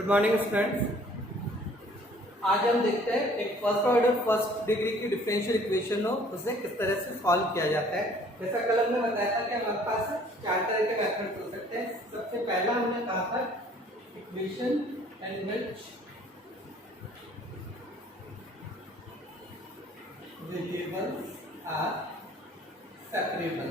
Good morning students. आज हम देखते हैं एक फर्स्ट ऑर्डर फर्स्ट डिग्री की डिफरेंशियल इक्वेशन हो उसे किस तरह से सॉल्व किया जाता है। जैसा कल हमने बताया था कि हमारे पास चार तरह के मेथड्स हो सकते हैं। सबसे पहला हमने कहा था equation in which variables are separable.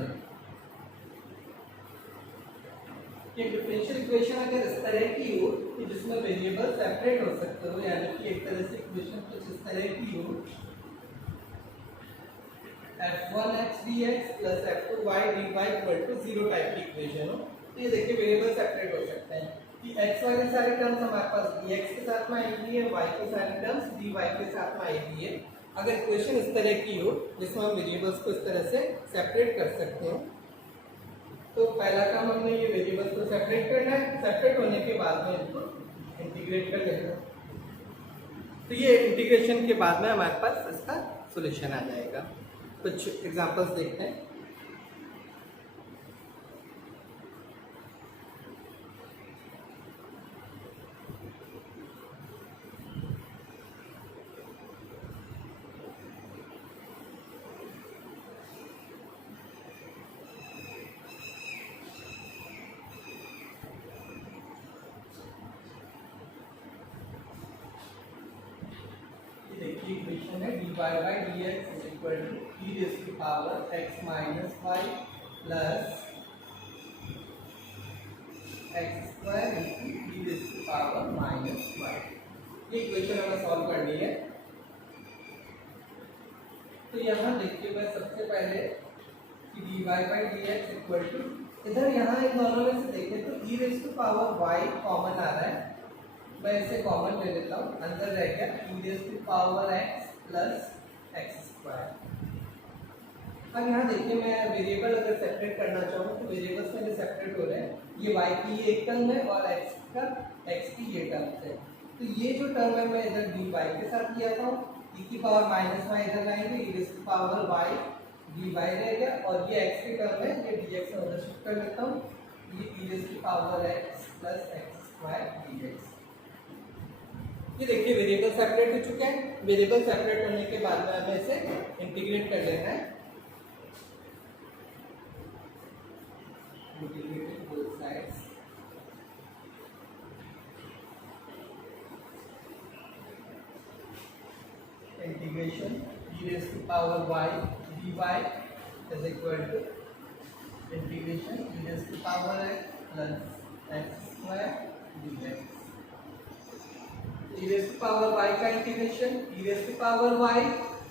कि डिफरेंशियल इक्वेशन अगर इस तरह की हो कि जिसमें वेरिएबल सेपरेट हो सकते हो, यानी कि एक तरह से इक्वेशन कुछ इस तरह की हो f1x dx plus f2y dy equal to 0 type की इक्वेशन हो, तो ये देखिए वेरिएबल सेपरेट हो सकते हैं कि x y के सारे टर्म्स हमारे पास dx के साथ में आएंगी है, y के सारे टर्म्स dy के साथ में आएंगी है। अगर इक्वेशन इस तरह की हो जिसमें हम वेरिएबल्स को इस तरह से सेपरेट कर सकते हो, तो पहला काम हमने ये वेरिएबल्स को सेपरेट करना है। सेपरेट होने के बाद में इनको इंटीग्रेट कर लेना, तो ये इंटीग्रेशन के बाद में हमारे पास इसका सॉल्यूशन आ जाएगा। कुछ एग्जांपल्स देखते हैं। इक्वेशन है dy by dx is equal to e raised to power x minus y plus x square into e raised to power minus y। ये इक्वेशन हमें सॉल्व करनी है। तो यहाँ देखिए मैं सबसे पहले कि dy by dx equal to, इधर यहाँ इन दोनों में से देखें तो e raised to power y common आ रहा है, मैं इसे कॉमन ले लेता हूँ। अंदर रह गया e raised to power x plus x square. अब यहाँ देखिए मैं वेरिएबल अगर सेपरेट करना चाहूँ तो वेरिएबल्स में सेपरेट हो रहे हैं, ये y की ये एक टर्म है और x की ये टर्म है। तो ये जो टर्म है मैं इधर dy के साथ लिया था, e की पावर माइनस y इधर लाएंगे, e raised to power y dy रह गया, और ये x की टर्म है ये dx में उधर शिफ्ट कर लेता हूँ, ये e raised to power x plus x square dx। ये देखिए वेरिएबल सेपरेट हो चुके हैं। वेरिएबल सेपरेट होने के बाद में हमें इसे इंटीग्रेट कर लेना है। Integrated both sides. Integration e raised to power y dy is equal to integration e raised to power x plus x square dx। e raised to power y का integration e raised to power y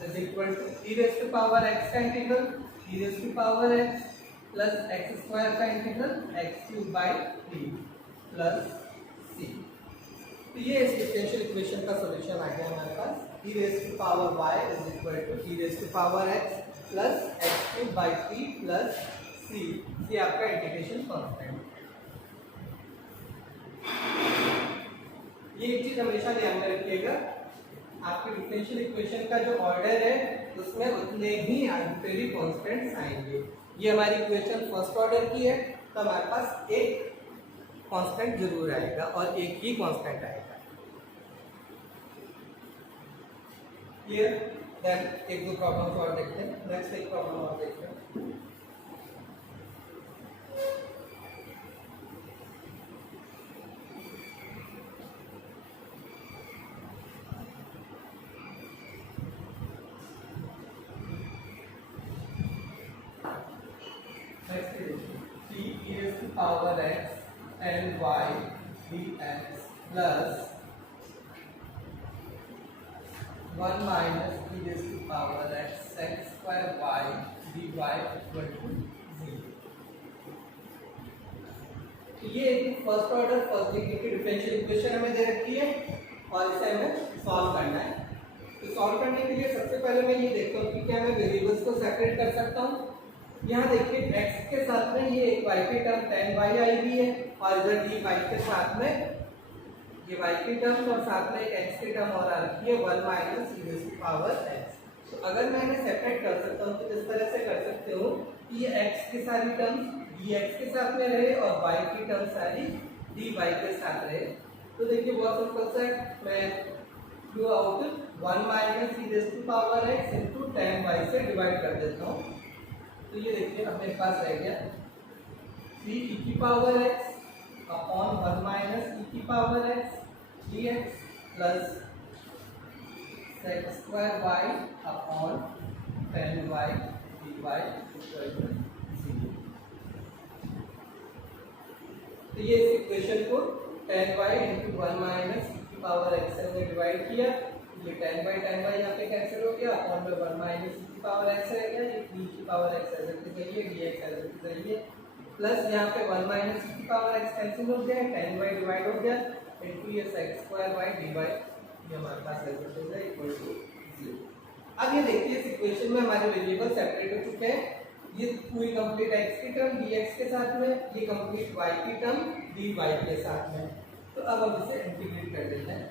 is equal to e raised to power x का integral e raised to power x plus x square का integral x cube by 3 plus c। तो ये इस differential equation का solution आ गया हमारे पास। e raised to power y is equal to e raised to power x plus x cube by 3 plus c। ये आपका इंटीग्रेशन कांस्टेंट। ये एक चीज हमेशा ध्यान में रखिएगा, आपके डिफरेंशियल इक्वेशन का जो ऑर्डर है उसमें उतने ही आर्बिट्रेरी कांस्टेंट्स आएंगे। ये हमारी इक्वेशन फर्स्ट ऑर्डर की है, तो हमारे पास एक कांस्टेंट जरूर आएगा और एक ही कांस्टेंट आएगा। क्लियर? देन एक दो प्रॉब्लम्स और देखते हैं। नेक्स्ट एक प्रॉब्लम और देखते हैं। power x and y dx plus 1 minus e raised to power x x square y dy equal to 0। तो ये एक फर्स्ट ऑर्डर फर्स्ट डिग्री की डिफरेंशियल इक्वेशन हमें दे रखी है और इसे हमें सॉल्व करना है। तो सॉल्व करने के लिए सबसे पहले मैं ये देखता हूँ कि क्या मैं वेरिएबल्स को सेपरेट कर सकता हूँ। यहाँ देखिए x के साथ में ये एक y की टर्म tan y आई हुई है और इधर dy के साथ में ये y की टर्म और साथ में एक x की टर्म और आ रखी है 1 minus e raised to power x। तो अगर मैं इन्हें सेपरेट कर सकता हूँ तो इस तरह से कर सकते हो कि ये x की सारी टर्म्स dx के साथ में रहे और y की टर्म सारी dy के साथ रहे। तो देखिए बहुत सिंपल सा है, मैं throughout 1 minus e raise to power x into tan y से डिवाइड कर देता हूँ। तो ये देखिए अब मेरे पास रह गया 3 e की power x upon 1 minus e की power x dx plus sec square y upon tan y dy equal to 0। तो ये इस इक्वेशन को tan y into 1 minus e की पावर x से हमने डिवाइड किया, ये tan y यहाँ पे कैंसिल हो गया, अपॉन में 1 माइनस e की पावर x रह गया, ये 3 की पावर x ऐसे की जाइए, dx ऐसे की जाइए, प्लस यहाँ पे 1 माइनस e की पावर x कैंसिल हो गया, tan y डिवाइड हो गया इंटू ये sec स्क्वायर y dy, ये हमारे पास ऐसे हो जाएगा इक्वल टू 0। अब ये देखिए इस इक्वेशन में हमारे वेरिएबल सेपरेट हो चुके हैं, ये पूरी कंप्लीट x की टर्म dx के साथ में, ये कंप्लीट y की टर्म dy के साथ में। तो अब हम इसे इंटीग्रेट कर देते हैं,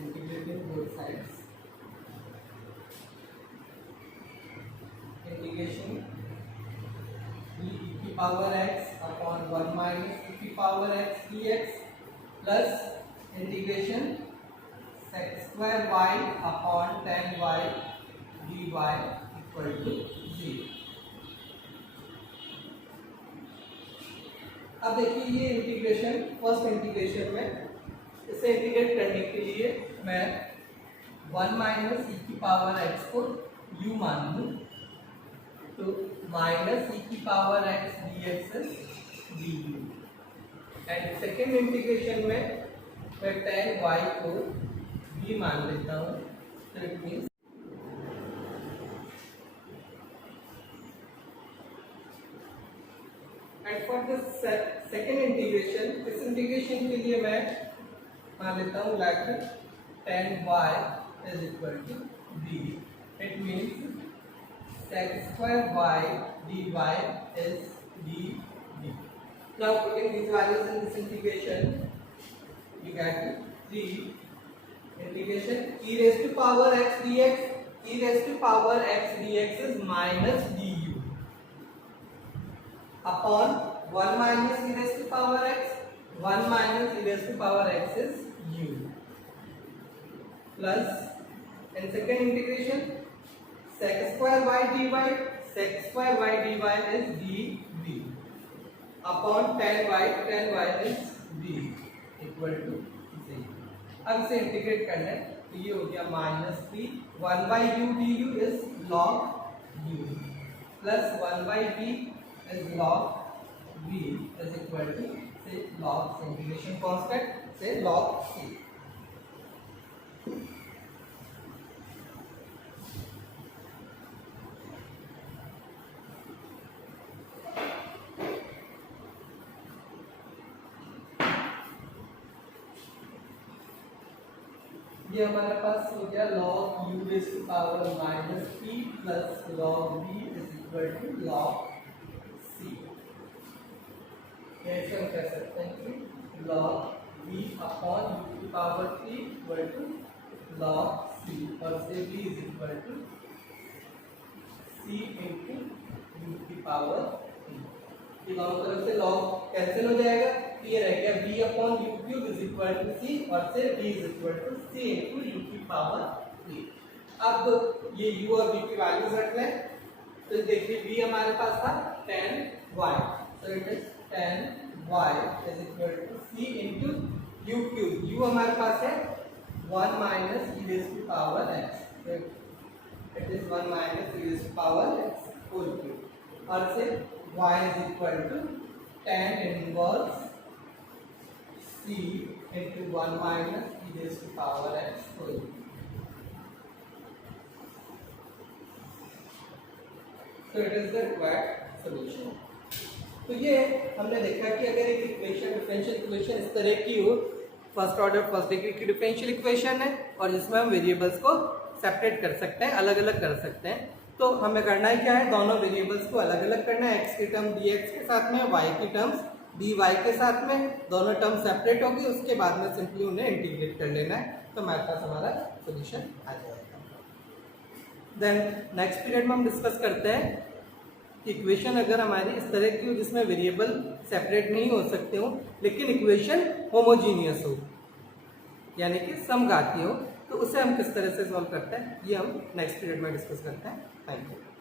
integrating both sides, integration e की power x upon 1 minus e की power x dx plus integration sec square y upon tan y dy equal to 0। अब देखिए ये इंटीग्रेशन फर्स्ट इंटीग्रेशन में, इसे इंटीग्रेट करने के लिए मैं 1 माइनस e की पावर x को u मान लूँ, तो माइनस e की power x dx du, and second integration में मैं tan y को v मान लेता हूँ, तो it means and for the second integration, इस इंटीग्रेशन के लिए मैं मान लेता हूँ like tan y is equal to v, it means sec square y dy is dv। Now putting these values in this integration, you get 3 integration e raised to power x dx, e raised to power x dx is minus du upon 1 minus e raised to power x, 1 minus e raised to power x is u, plus in second integration sec square y dy, sec square y dy is dv upon tan y is v equal to 0। अब इसे integrate करना है, तो ये हो गया minus 3 1 by u du is log u plus 1 by v is log v is equal to say log integration constant से log c। ये हमारे पास हो गया log u raised to power minus p plus log v is equal to log c। ऐसे हम कह सकते हैं कि log v अपॉन u की power p equal to log c, और से v is equal to c into u की पावर p। ये दोनों तरफ से log कैंसिल हो जाएगा, तो ये रह गया v upon u cube is equal to c, और से v is equal to c into u की पावर 3। अब ये u और v की वैल्यूज रख लें, तो देखिए v हमारे पास था tan y, so it is tan y is equal to c into u cube, u हमारे पास है 1 minus e raised to power x, so it is 1 minus e raised to power x whole cube, और से y is equal to tan inverse c into 1 minus e raised to power x whole cube। So it is the required solution। तो ये हमने देखा कि अगर एक equation differential equation इस तरह की हो, फर्स्ट ऑर्डर फर्स्ट डिग्री की डिफरेंशियल इक्वेशन है, और जिसमें हम वेरिएबल्स को सेपरेट कर सकते हैं, अलग अलग कर सकते हैं, तो हमें करना है क्या है, दोनों वेरिएबल्स को अलग अलग करना है, x की टर्म dx के साथ में, y की टर्म्स dy के साथ में, दोनों टर्म सेपरेट होगी, उसके बाद में सिंपली उन्हें इंटीग्रेट कर लेना है, तो हमारे पास हमारा सोल्यूशन आ जाएगा। देन नेक्स्ट पीरियड में हम डिस्कस करते हैं कि इक्वेशन अगर हमारी इस तरह की हो जिसमें वेरिएबल सेपरेट नहीं हो सकते हो लेकिन इक्वेशन होमोजीनियस हो, यानी कि समघातीय हो, तो उसे हम किस तरह से सॉल्व करते हैं ये हम नेक्स्ट पीरियड में डिस्कस करते हैं। Thank you.